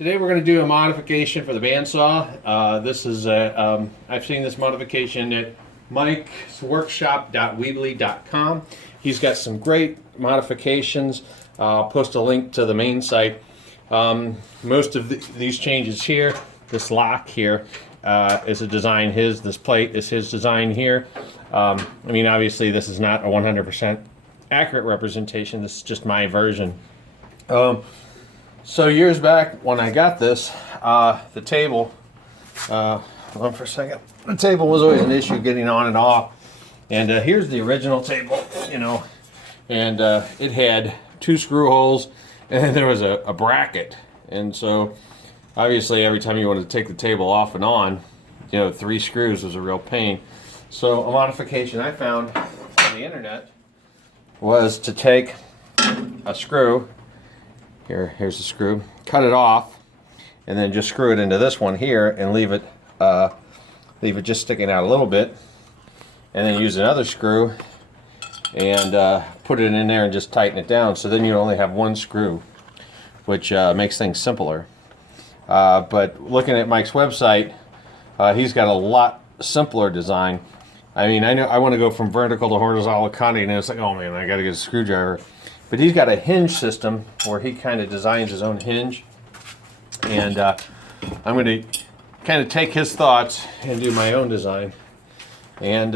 Today we're going to do a modification for the bandsaw. This is I've seen this modification at mikesworkshop.weebly.com. He's got some great modifications. I'll post a link to the main site. Most of these changes here, this lock here, is a design this plate is his design here. I mean, obviously this is not a 100% accurate representation. This is just my version. So years back when I got this, the table, hold on for a second, the table was always an issue getting on and off. And here's the original table, you know, and it had 2 screw holes and there was a bracket. And so obviously every time you wanted to take the table off and on, you know, 3 screws was a real pain. So a modification I found on the internet was to take a screw. Here's the screw. Cut it off, and then just screw it into this one here, and leave it just sticking out a little bit, and then use another screw and put it in there and just tighten it down. So then you only have 1 screw, which makes things simpler. But looking at Mike's website, he's got a lot simpler design. I mean, I know I want to go from vertical to horizontal cutting, and it's like, oh man, I got to get a screwdriver. But he's got a hinge system where he kind of designs his own hinge. And I'm going to kind of take his thoughts and do my own design. And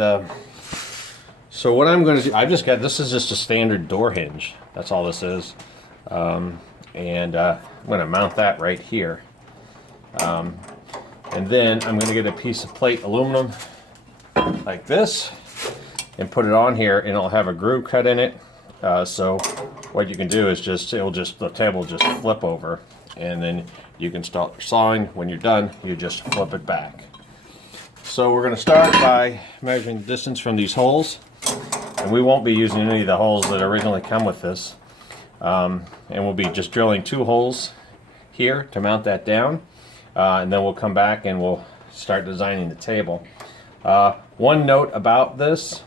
so what I'm going to do, this is just a standard door hinge. That's all this is. And I'm going to mount that right here. And then I'm going to get a piece of plate aluminum like this and put it on here, and it'll have a groove cut in it. So what you can do is the table will just flip over, and then you can start sawing. When you're done, you just flip it back. So we're going to start by measuring the distance from these holes, and we won't be using any of the holes that originally come with this. And we'll be just drilling 2 holes here to mount that down, and then we'll come back and we'll start designing the table. One note about this,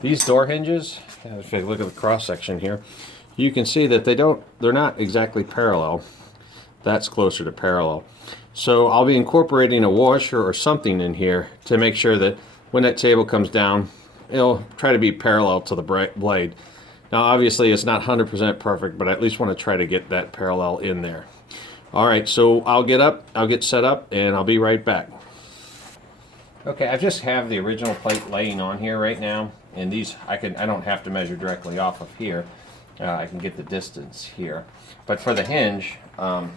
these door hinges, if you look at the cross section here, you can see that they're not exactly parallel. That's closer to parallel. So I'll be incorporating a washer or something in here to make sure that when that table comes down, it'll try to be parallel to the blade. Now obviously it's not 100% perfect, but I at least want to try to get that parallel in there. Alright, so I'll get set up, and I'll be right back. Okay, I just have the original plate laying on here right now, and these I don't have to measure directly off of here. I can get the distance here. But for the hinge, how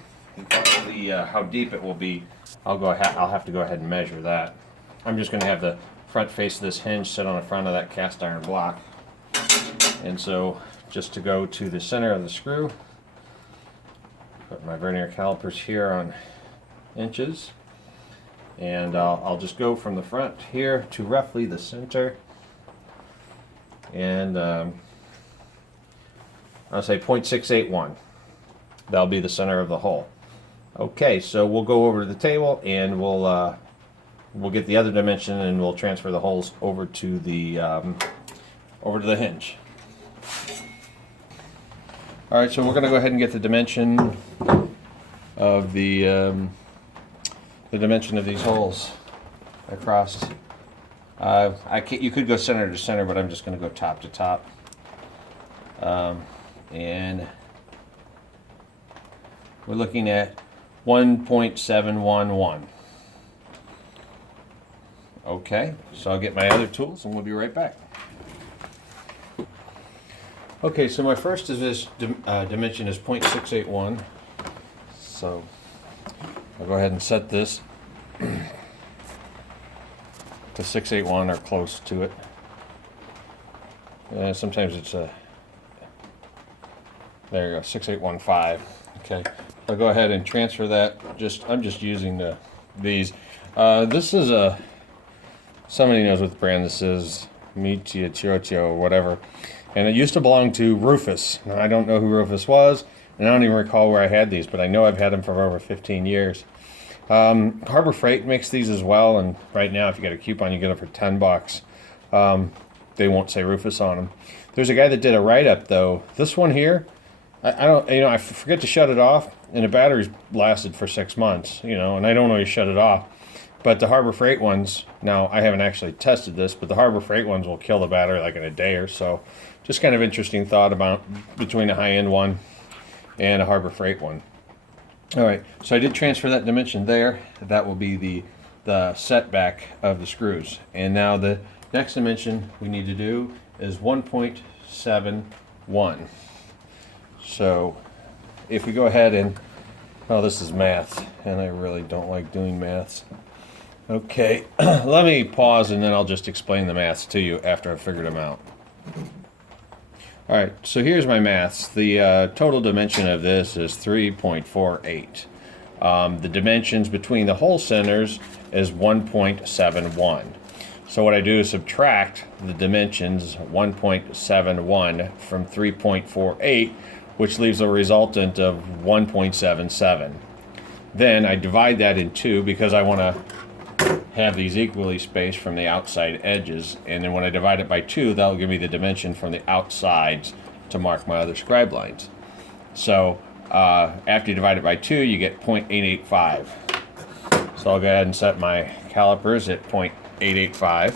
deep it will be, I'll have to go ahead and measure that. I'm just going to have the front face of this hinge sit on the front of that cast iron block. And so just to go to the center of the screw, put my vernier calipers here on inches. And I'll just go from the front here to roughly the center, and I'll say 0.681. That'll be the center of the hole. Okay, so we'll go over to the table, and we'll get the other dimension, and we'll transfer the holes over to the hinge. All right, so we're going to go ahead and get the dimension of the dimension of these holes across. You could go center to center, but I'm just going to go top to top. And we're looking at 1.711. Okay, so I'll get my other tools and we'll be right back. Okay, so my first dimension is 0.681. So I'll go ahead and set this to 681 or close to it. Sometimes it's there you go, 6815. Okay, I'll go ahead and transfer that. I'm just using these. This is somebody knows what brand this is, Tio or whatever, and it used to belong to Rufus. Now, I don't know who Rufus was, and I don't even recall where I had these, but I know I've had them for over 15 years. Harbor Freight makes these as well, and right now if you get a coupon you get them for $10. They won't say Rufus on them. There's a guy that did a write-up though. This one here, I don't, I forget to shut it off, and the battery's lasted for 6 months, you know, and I don't always shut it off. But the Harbor Freight ones, now I haven't actually tested this, but the Harbor Freight ones will kill the battery like in a day or so. Just kind of interesting thought about between a high-end one and a Harbor Freight one. All right, so I did transfer that dimension there. That will be the setback of the screws. And now the next dimension we need to do is 1.71. So if we go ahead and, oh, this is math, and I really don't like doing maths. Okay, let me pause and then I'll just explain the maths to you after I've figured them out. All right, so here's my maths. The total dimension of this is 3.48. The dimensions between the hole centers is 1.71. So what I do is subtract the dimensions 1.71 from 3.48, which leaves a resultant of 1.77. Then I divide that in two because I want to have these equally spaced from the outside edges, and then when I divide it by 2, that'll give me the dimension from the outsides to mark my other scribe lines. So after you divide it by 2, you get 0.885. So I'll go ahead and set my calipers at 0.885.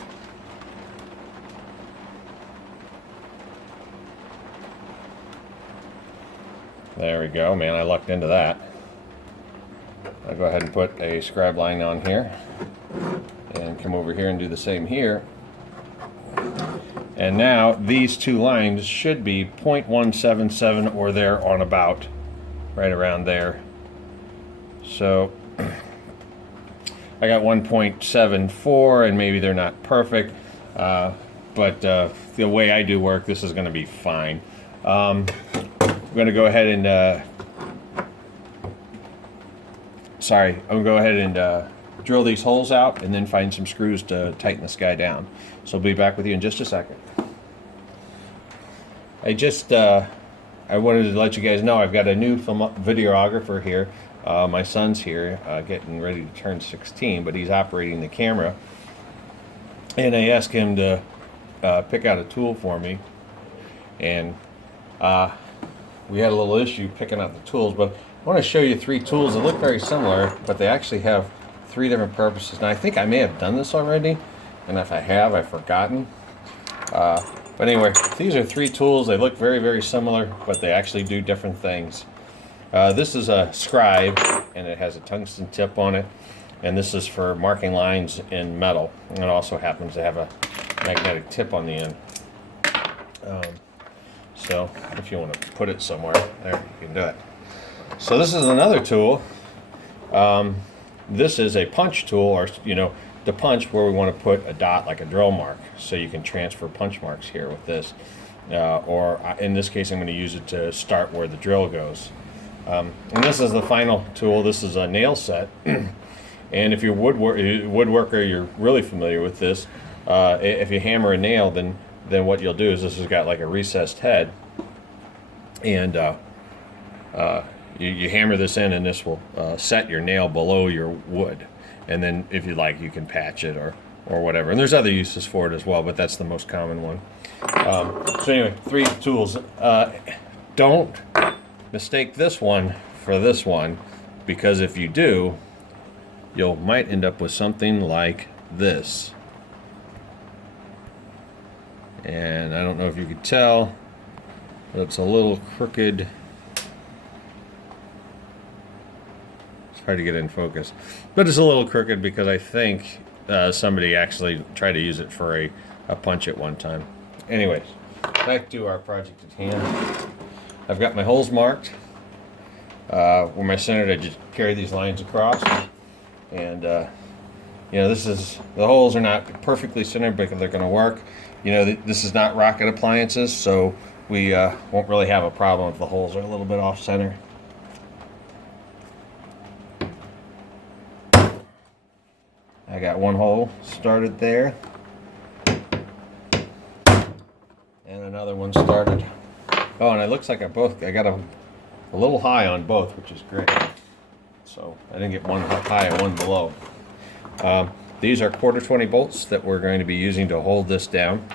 There we go, man, I lucked into that. I'll go ahead and put a scribe line on here and come over here and do the same here. And now these two lines should be 0.177 or there on about, right around there. So I got 1.74, and maybe they're not perfect, but the way I do work, this is going to be fine. I'm going to go ahead and drill these holes out and then find some screws to tighten this guy down. So I'll be back with you in just a second. I wanted to let you guys know I've got a new videographer here. My son's here getting ready to turn 16, but he's operating the camera. And I asked him to pick out a tool for me. And we had a little issue picking out the tools, but I want to show you 3 tools that look very similar, but they actually have 3 different purposes. Now I think I may have done this already, and if I have, I've forgotten. But anyway, these are 3 tools. They look very, very similar, but they actually do different things. This is a scribe, and it has a tungsten tip on it, and this is for marking lines in metal. And it also happens to have a magnetic tip on the end. So if you want to put it somewhere, there, you can do it. So this is another tool. This is a punch tool, or to punch where we want to put a dot like a drill mark, so you can transfer punch marks here with this. Or in this case, I'm going to use it to start where the drill goes. And this is the final tool. This is a nail set. And if you're woodworker, you're really familiar with this. If you hammer a nail, then what you'll do is this has got like a recessed head, and you hammer this in, and this will set your nail below your wood. And then if you like, you can patch it or whatever. And there's other uses for it as well, but that's the most common one. So anyway, 3 tools. Don't mistake this one for this one, because if you do, you might end up with something like this. And I don't know if you could tell, but it's a little crooked. It's hard to get in focus, but it's a little crooked because I think somebody actually tried to use it for a punch at one time. Anyways, back to our project at hand. I've got my holes marked. Where my centered, I just carry these lines across, and this is, the holes are not perfectly centered, but they're going to work. This is not rocket appliances, so we won't really have a problem if the holes are a little bit off center. I got one hole started there, and another one started. Oh, and it looks like I got a little high on both, which is great. So I didn't get one high and one below. These are 1/4 20 bolts that we're going to be using to hold this down.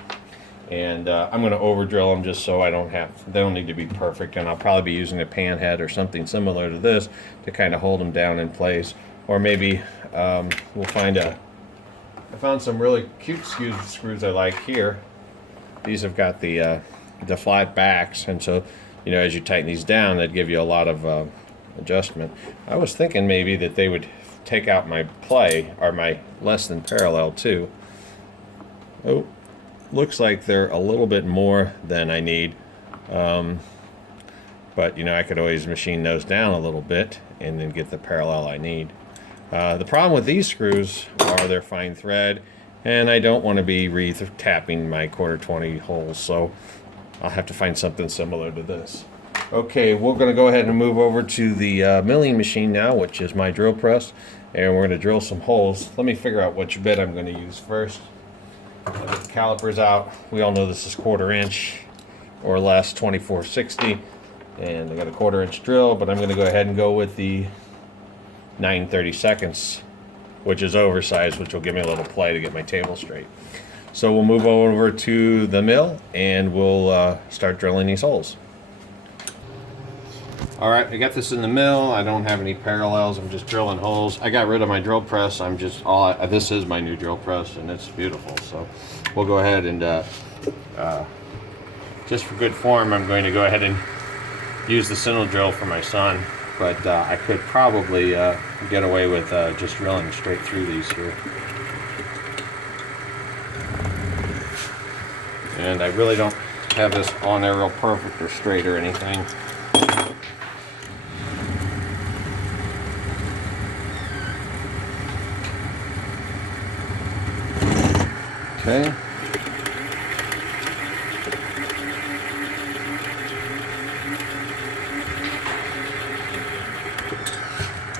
And I'm going to over drill them just so they don't need to be perfect, and I'll probably be using a pan head or something similar to this to kind of hold them down in place. Or maybe we'll I found some really cute screws I like here. These have got the flat backs, and so as you tighten these down, they'd give you a lot of adjustment. I was thinking maybe that they would take out my play or my less than parallel too. Oh, looks like they're a little bit more than I need, but I could always machine those down a little bit and then get the parallel I need. The problem with these screws are they're fine thread, and I don't want to be re-tapping my 1/4 20 holes, so I'll have to find something similar to this. Okay, we're going to go ahead and move over to the milling machine now, which is my drill press, and we're going to drill some holes. Let me figure out which bit I'm going to use first. Get the calipers out. We all know this is 1/4 inch or less, 2460, and I got a 1/4 inch drill, but I'm going to go ahead and go with the 9/32, which is oversized, which will give me a little play to get my table straight. So we'll move over to the mill and we'll start drilling these holes. All right, I got this in the mill. I don't have any parallels. I'm just drilling holes. I got rid of my drill press. This is my new drill press, and it's beautiful. So we'll go ahead and just for good form, I'm going to go ahead and use the spindle drill for my son. But I could probably get away with just drilling straight through these here. And I really don't have this on there real perfect or straight or anything. Okay.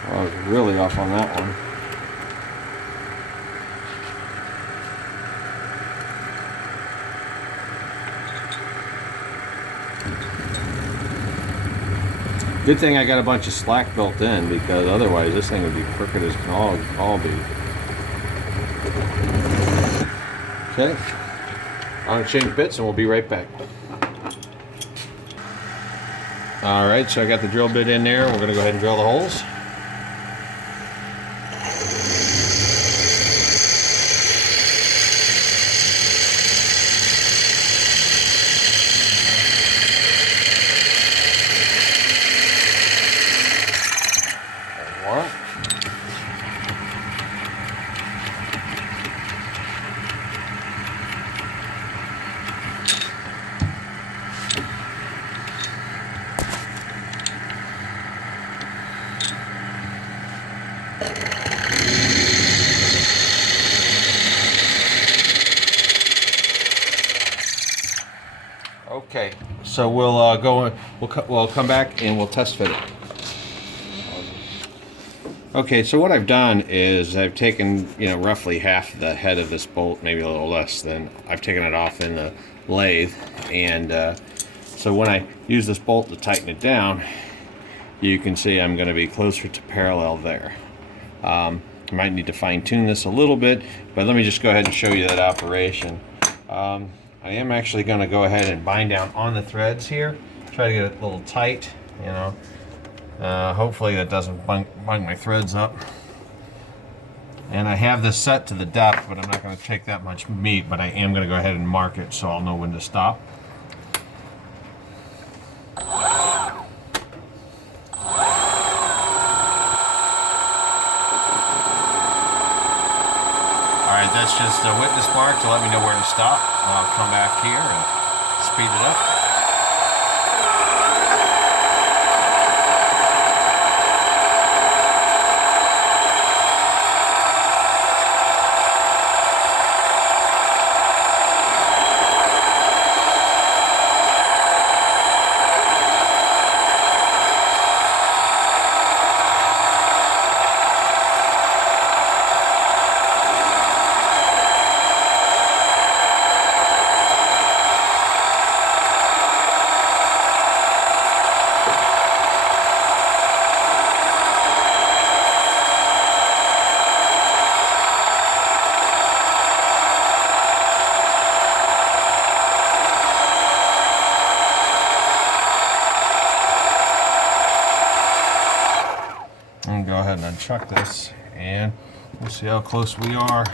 I was really off on that one. Good thing I got a bunch of slack built in, because otherwise this thing would be crooked as can all be. Okay, I'm going to change bits and we'll be right back. Alright, so I got the drill bit in there. We're going to go ahead and drill the holes. Okay, so we'll come back and we'll test fit it. Okay, so what I've done is I've taken roughly half the head of this bolt, maybe a little less than. I've taken it off in the lathe, and so when I use this bolt to tighten it down, you can see I'm going to be closer to parallel there. I might need to fine-tune this a little bit, but let me just go ahead and show you that operation. I am actually going to go ahead and bind down on the threads here, try to get it a little tight, hopefully that doesn't bung my threads up. And I have this set to the depth, but I'm not going to take that much meat, but I am going to go ahead and mark it so I'll know when to stop. Alright, that's just a witness mark to let me know where to stop. I'll come back here and speed it up. I'm gonna go ahead and unchuck this, and we'll see how close we are.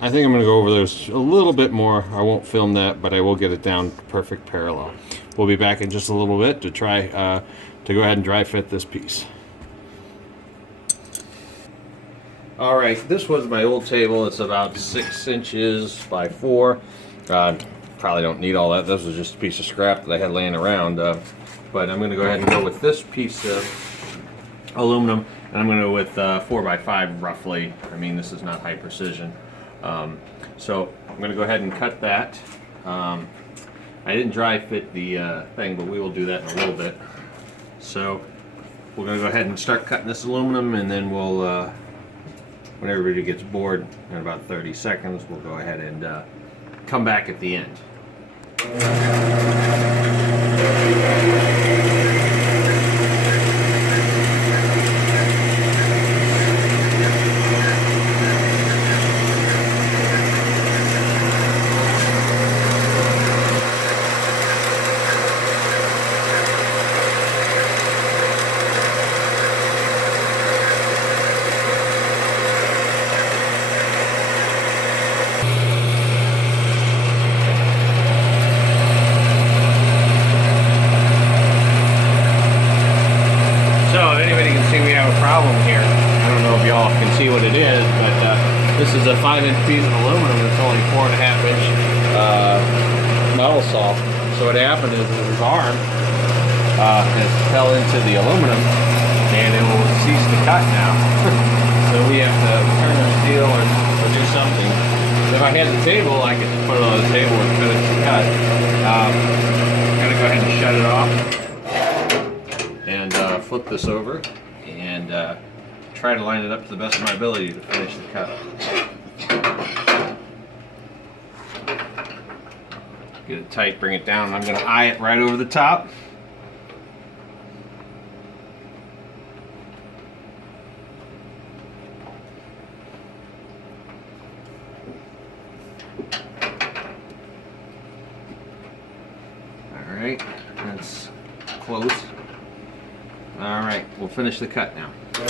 I think I'm going to go over those a little bit more. I won't film that, but I will get it down perfect parallel. We'll be back in just a little bit to try to go ahead and dry fit this piece. All right, this was my old table. It's about 6 inches by 4. Probably don't need all that. This was just a piece of scrap that I had laying around. But I'm going to go ahead and go with this piece of aluminum, and I'm going to go with 4 by 5 roughly. I mean, this is not high precision. So I'm going to go ahead and cut that. I didn't dry fit the thing, but we will do that in a little bit. So we're going to go ahead and start cutting this aluminum, and then we'll, when everybody gets bored in about 30 seconds, we'll go ahead and come back at the end. See what it is, but this is a 5-inch piece of aluminum. It's only 4.5-inch metal saw. So what happened is his arm has fell into the aluminum, and it will cease to cut now. So we have to turn the steel or do something. If I had the table, I could just put it on the table and cut it to cut. I'm gonna go ahead and shut it off and flip this over and try to line it up to the best of my ability to finish the cut. Get it tight, bring it down. I'm going to eye it right over the top. All right, that's close. All right, we'll finish the cut now. I'm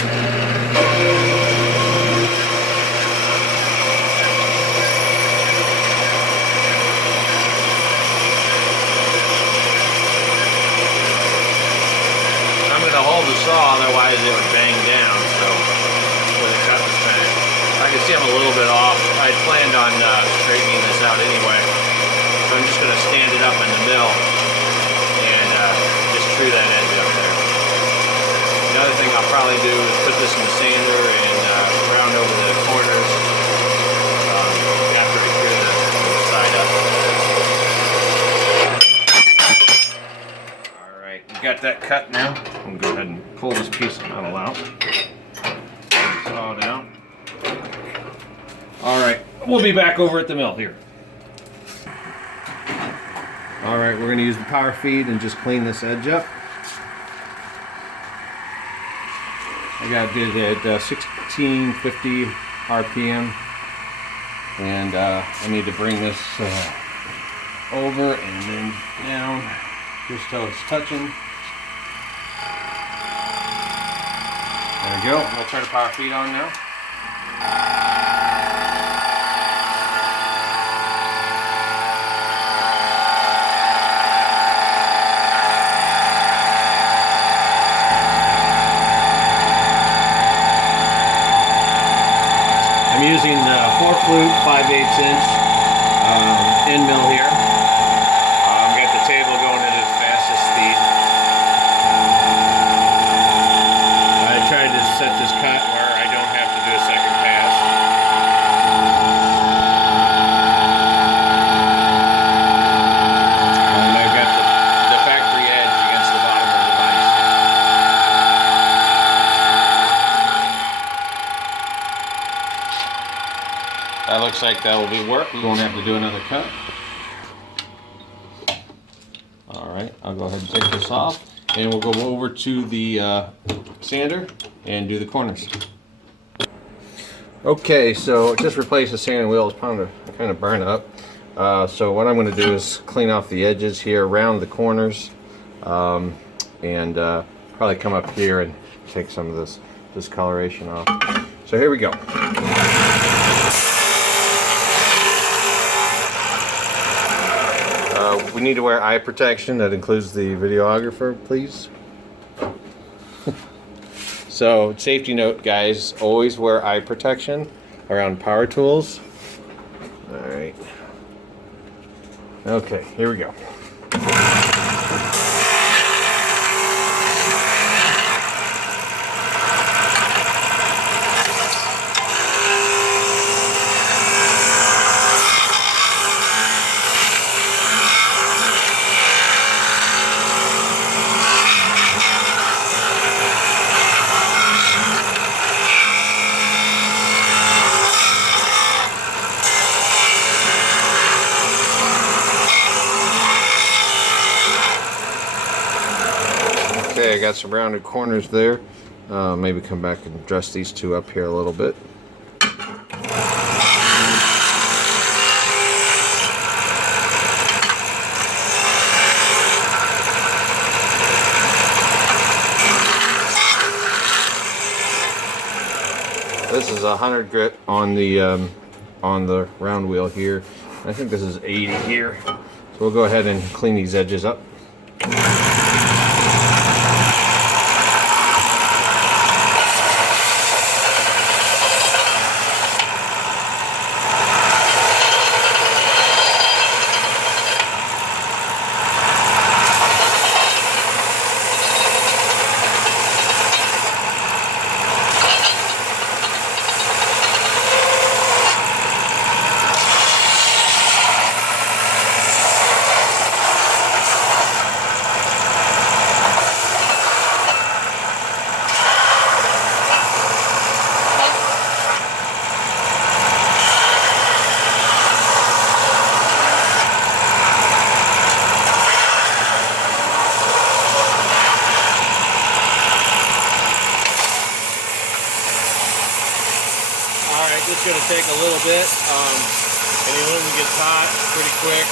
going to hold the saw, otherwise it would bang down, so when the cut is finished. I can see I'm a little bit off. I planned on straightening this out anyway, so I'm just going to stand it up in the mill and just true that edge up there. The other thing I'll probably do is put this in the sander and round over the corners after we clear the side up. Alright, we got that cut now. I'm going to go ahead and pull this piece of metal out. Saw it out. Alright, we'll be back over at the mill here. Alright, we're going to use the power feed and just clean this edge up. I got it at 1650 RPM, and I need to bring this over and then down just till it's touching. There we go. I'll turn the power feed on now. I'm using 4-flute 5/8-inch end mill here. Got the table going at its fastest speed. I tried to set this cut where I don't have to do a second pass. And I've got the factory edge against the bottom of the vise. That looks like that will be work. We won't have to do another cut. Alright, I'll go ahead and take this off, and we'll go over to the sander and do the corners. Okay, so just replace the sanding wheel. It's kind of burnt up. So what I'm going to do is clean off the edges here around the corners, and probably come up here and take some of this discoloration off. So here we go. We need to wear eye protection. That includes the videographer, please. So, safety note, guys, always wear eye protection around power tools. Alright. Okay, here we go. Okay, I got some rounded corners there. Maybe come back and dress these two up here a little bit. This is 100 grit on the round wheel here. I think this is 80 here. So we'll go ahead and clean these edges up. It's going to take a little bit, and the aluminum gets hot pretty quick.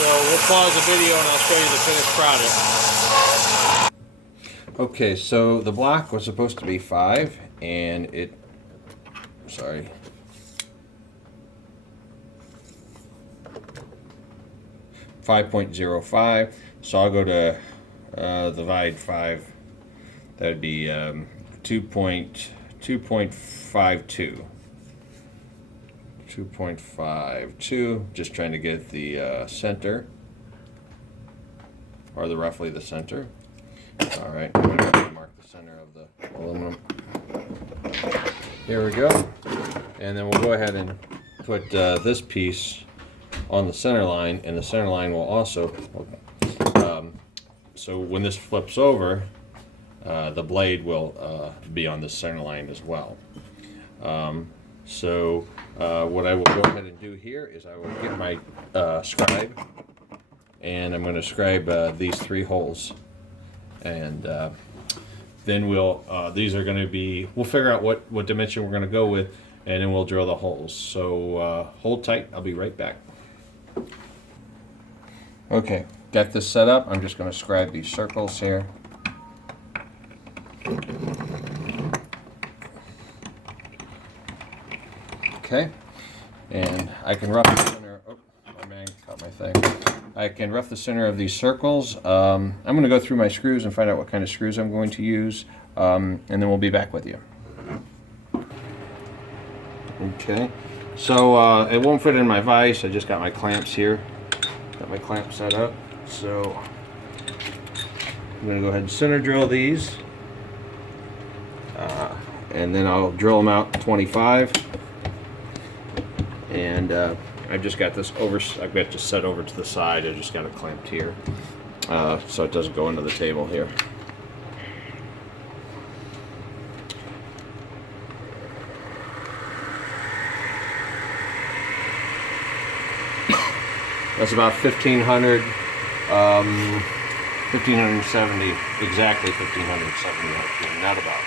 So we'll pause the video and I'll show you the finished product. Okay, so the block was supposed to be 5, and it, sorry, 5.05. So I'll go to divide 5. That would be 2.52. 2.52, just trying to get the center, or roughly the center. All right, I'm going to mark the center of the aluminum. Here we go. And then we'll go ahead and put this piece on the center line, and the center line will also, so when this flips over, the blade will be on the center line as well. What I will go ahead and do here is I will get my scribe, and I'm going to scribe these 3 holes, and then these are going to be, we'll figure out what dimension we're going to go with, and then we'll drill the holes. So hold tight, I'll be right back. Okay, got this set up. I'm just going to scribe these circles here. Okay, and I can rough the center. Oh, my man caught my thing. I can rough the center of these circles. I'm going to go through my screws and find out what kind of screws I'm going to use, and then we'll be back with you. Okay, so it won't fit in my vise. I just got my clamps here. Got my clamp set up. So I'm going to go ahead and center drill these, and then I'll drill them out 25. And I've just got this I've got this set over to the side. I just got it clamped here, so it doesn't go into the table here. That's about 1,500, 1,570, exactly 1,570, not about.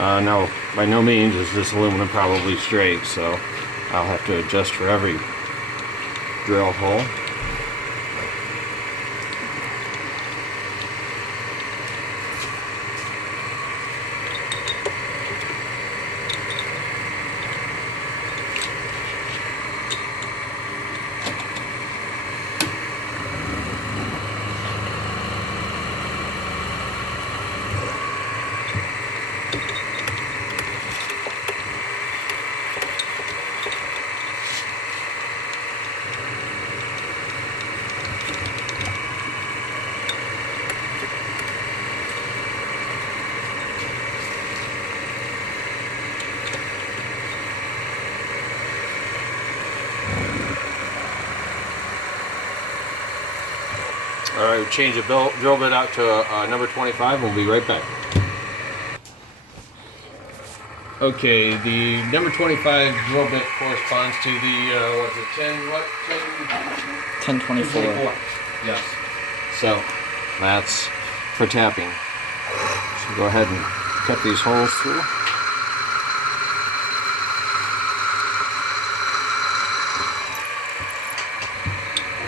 Now, by no means is this aluminum probably straight, so I'll have to adjust for every drill hole. Alright, we'll change the drill bit out to number 25 and we'll be right back. Okay, the number 25 drill bit corresponds to the, what's it, 1024. Yes. So, that's for tapping. So go ahead and cut these holes through.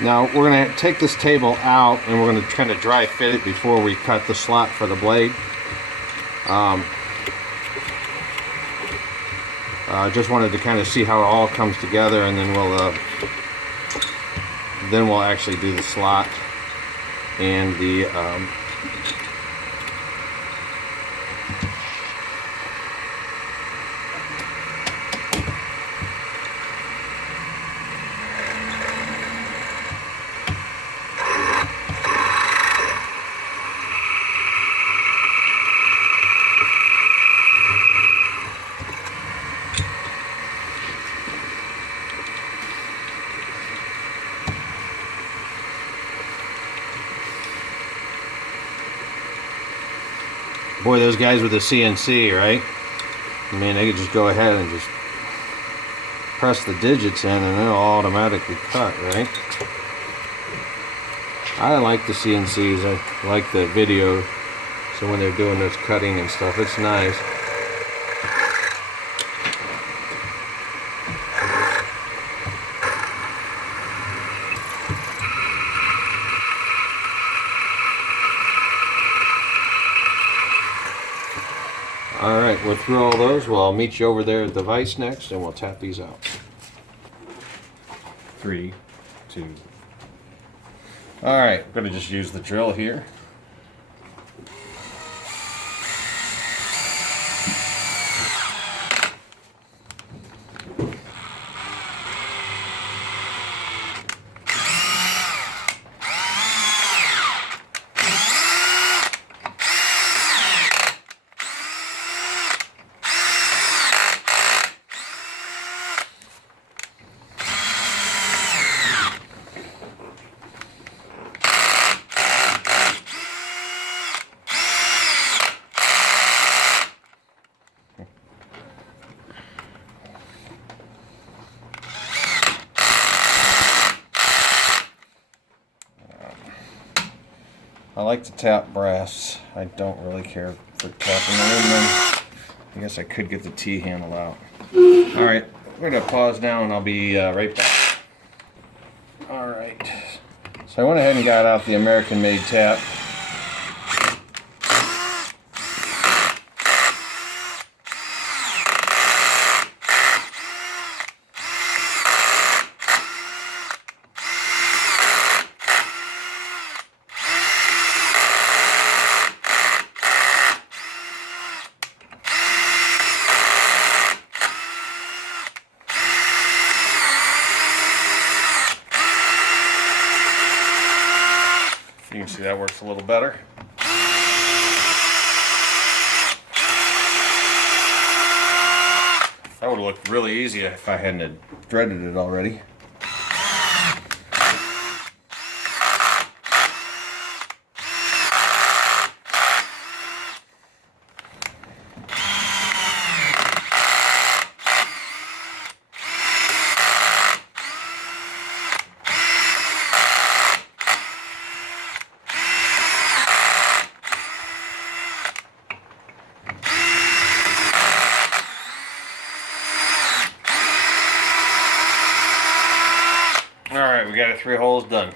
Now we're going to take this table out and we're going to kind of dry fit it before we cut the slot for the blade. Just wanted to kind of see how it all comes together, and then we'll actually do the slot and the boy, those guys with the CNC, right? I mean, they could just go ahead and just press the digits in and it'll automatically cut, right? I like the CNCs. I like the video. So when they're doing this cutting and stuff, it's nice. Alright, we're through all those. Well, I'll meet you over there at the vise next and we'll tap these out. 3, 2. Alright, I'm going to just use the drill here. I like to tap brass. I don't really care for tapping aluminum. I guess I could get the T handle out. Alright, we're going to pause now and I'll be right back. Alright, so I went ahead and got out the American-made tap. You can see that works a little better. That would have looked really easy if I hadn't threaded it already. our 3 holes done.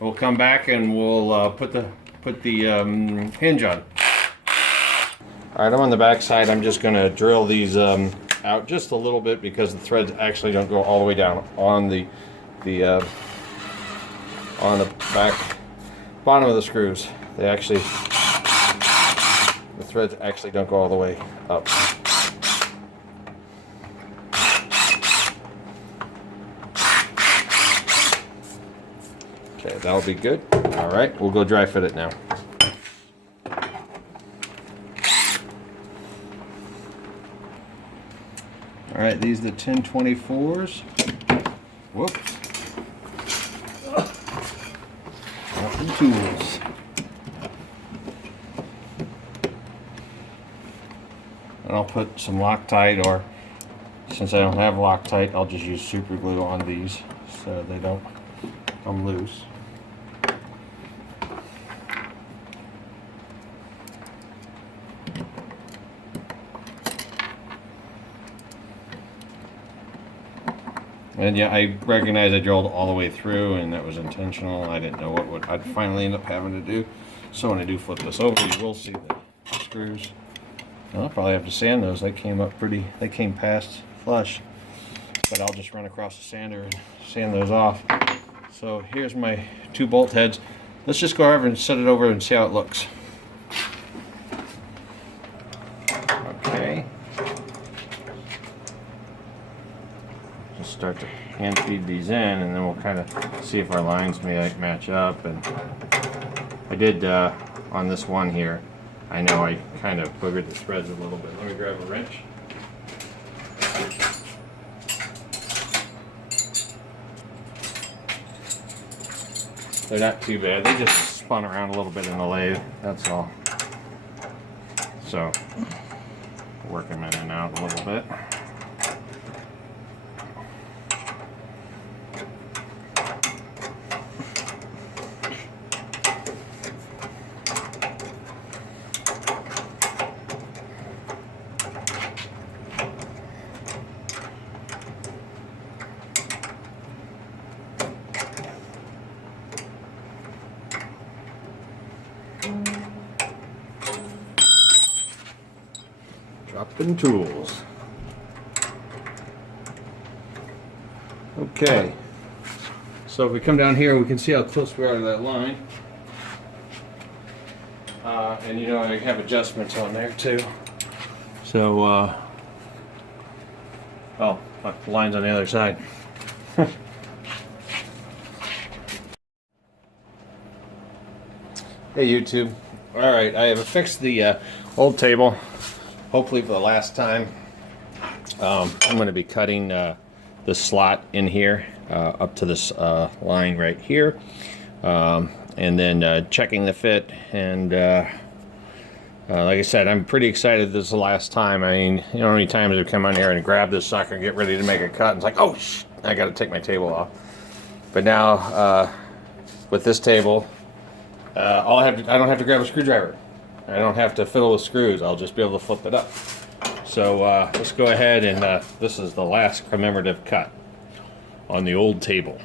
We'll come back and we'll put the hinge on. All right, I'm on the back side. I'm just going to drill these out just a little bit because the threads actually don't go all the way down on the back bottom of the screws. They actually, the threads actually don't go all the way up. Okay, that'll be good. All right, we'll go dry fit it now. All right, these are the 1024s. Whoops. Nothing tools. And I'll put some Loctite, or since I don't have Loctite, I'll just use super glue on these so they don't come loose. And yeah, I recognize I drilled all the way through, and that was intentional. I didn't know what I'd finally end up having to do. So when I do flip this over, you will see the screws. I'll probably have to sand those. They came up pretty, they came past flush. But I'll just run across the sander and sand those off. So here's my 2 bolt heads. Let's just go over and set it over and see how it looks. Okay. Just start to hand feed these in, and then we'll kind of see if our lines may match up. And I did on this one here, I know I kind of boogered the threads a little bit. Let me grab a wrench. They're not too bad. They just spun around a little bit in the lathe, that's all. So, work them in and out a little bit. Dropping tools. Okay, so if we come down here, we can see how close we are to that line. And you know, I have adjustments on there too. So, oh, the line's on the other side. Hey YouTube. Alright, I have fixed the old table, hopefully for the last time. I'm going to be cutting the slot in here up to this line right here, and then checking the fit. And like I said, I'm pretty excited this is the last time. I mean, you know how many times I've come on here and grab this sucker and get ready to make a cut, and it's like, oh, I got to take my table off. But now with this table, I don't have to grab a screwdriver. I don't have to fiddle with screws. I'll just be able to flip it up. So let's go ahead and this is the last commemorative cut on the old table.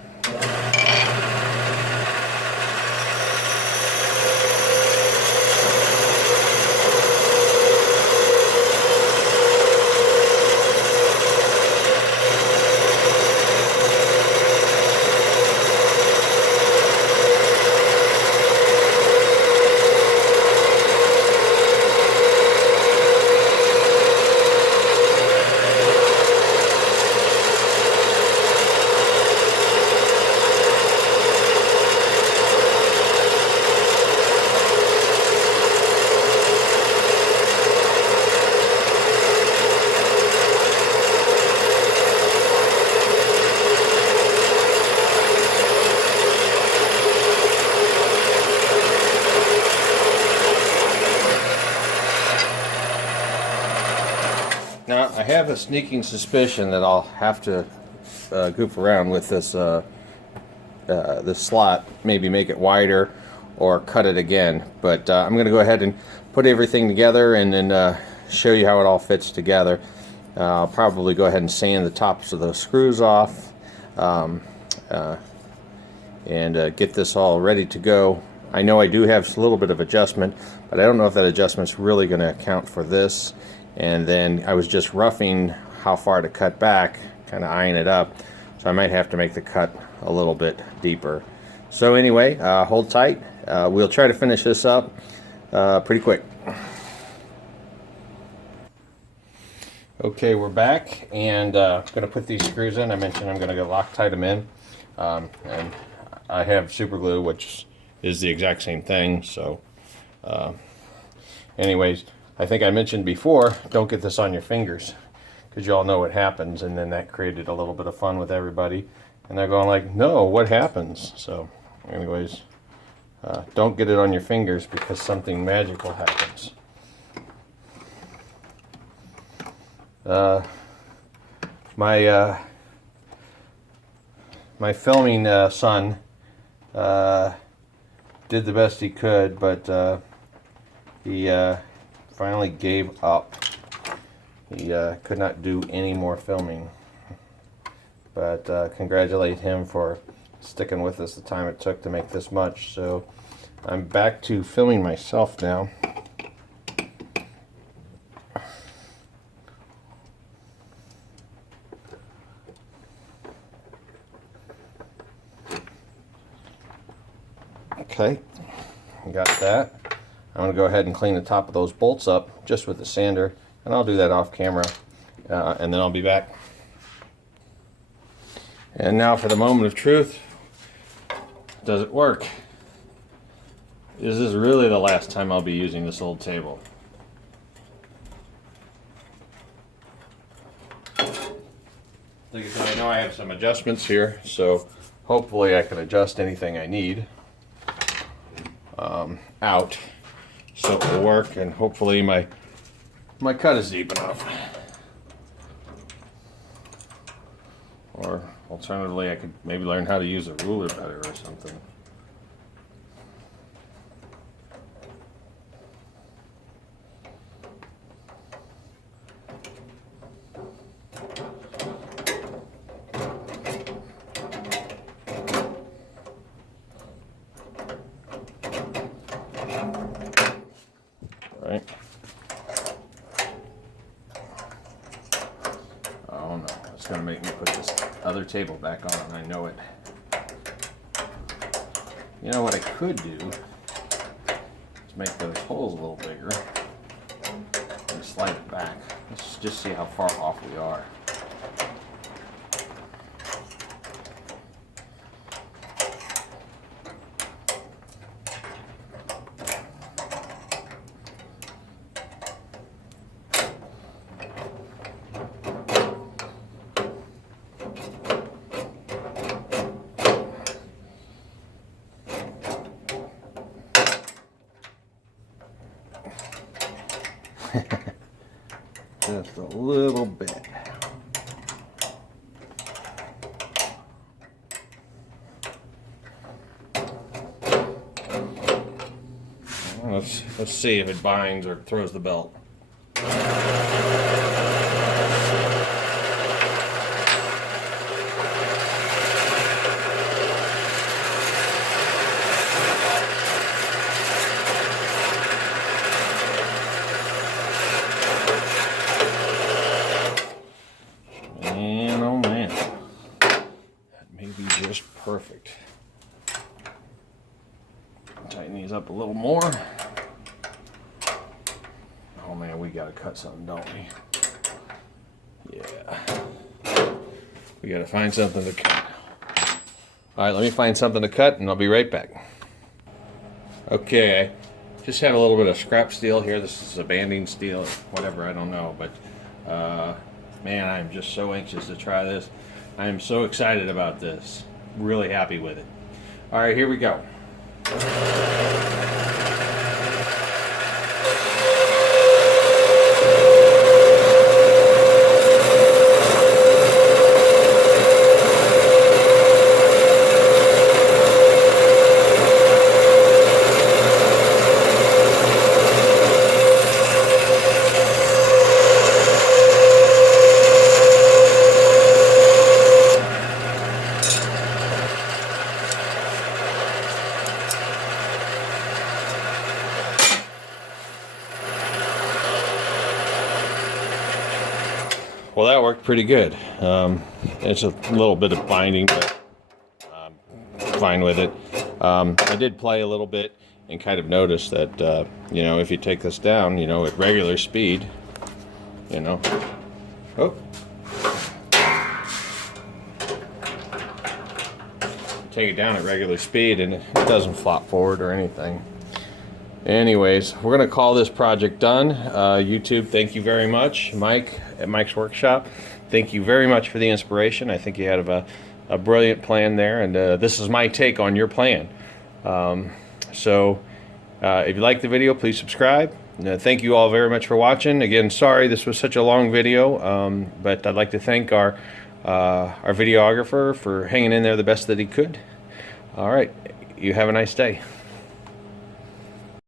Now, I have a sneaking suspicion that I'll have to goof around with this this slot, maybe make it wider or cut it again. But I'm going to go ahead and put everything together and then show you how it all fits together. I'll probably go ahead and sand the tops of the screws off, and get this all ready to go. I know I do have a little bit of adjustment, but I don't know if that adjustment's really going to account for this. And then I was just roughing how far to cut back, kind of eyeing it up, so I might have to make the cut a little bit deeper. So anyway, hold tight. We'll try to finish this up pretty quick. Okay, we're back, and I'm going to put these screws in. I mentioned I'm going to go Loctite them in, and I have super glue, which is the exact same thing. So anyways, I think I mentioned before, don't get this on your fingers, because you all know what happens. And then that created a little bit of fun with everybody, and they're going like, no, what happens? So anyways, don't get it on your fingers, because something magical happens. My filming son did the best he could, but he finally gave up. He could not do any more filming. But congratulate him for sticking with us the time it took to make this much. So I'm back to filming myself now. Okay, got that. I'm going to go ahead and clean the top of those bolts up just with the sander, and I'll do that off camera, and then I'll be back. And now for the moment of truth. Does it work? Is this really the last time I'll be using this old table? Like I said, I know I have some adjustments here, so hopefully I can adjust anything I need out so it will work, and hopefully my cut is deep enough. Or alternatively, I could maybe learn how to use a ruler better or something. Right. Oh no, it's going to make me put this other table back on, and I know it. You know what I could do is make those holes a little bigger and slide it back. Let's just see how far off we are. Just a little bit. Let's see if it binds or throws the belt. And oh man, that may be just perfect. Tighten these up a little more. Oh man, we gotta cut something, don't we? Yeah. We gotta find something to cut. Alright, let me find something to cut and I'll be right back. Okay, I just have a little bit of scrap steel here. This is a banding steel, whatever, I don't know. But man, I'm just so anxious to try this. I am so excited about this. Really happy with it. Alright, here we go. Well, that worked pretty good. It's a little bit of binding, but fine with it. I did play a little bit and kind of noticed that, you know, if you take this down, you know, at regular speed, you know, oh, take it down at regular speed and it doesn't flop forward or anything. Anyways, we're going to call this project done. YouTube, thank you very much. Mike at Mike's Workshop, thank you very much for the inspiration. I think you had a brilliant plan there, and this is my take on your plan. If you like the video, please subscribe. Thank you all very much for watching. Again, sorry this was such a long video, but I'd like to thank our videographer for hanging in there the best that he could. All right, you have a nice day.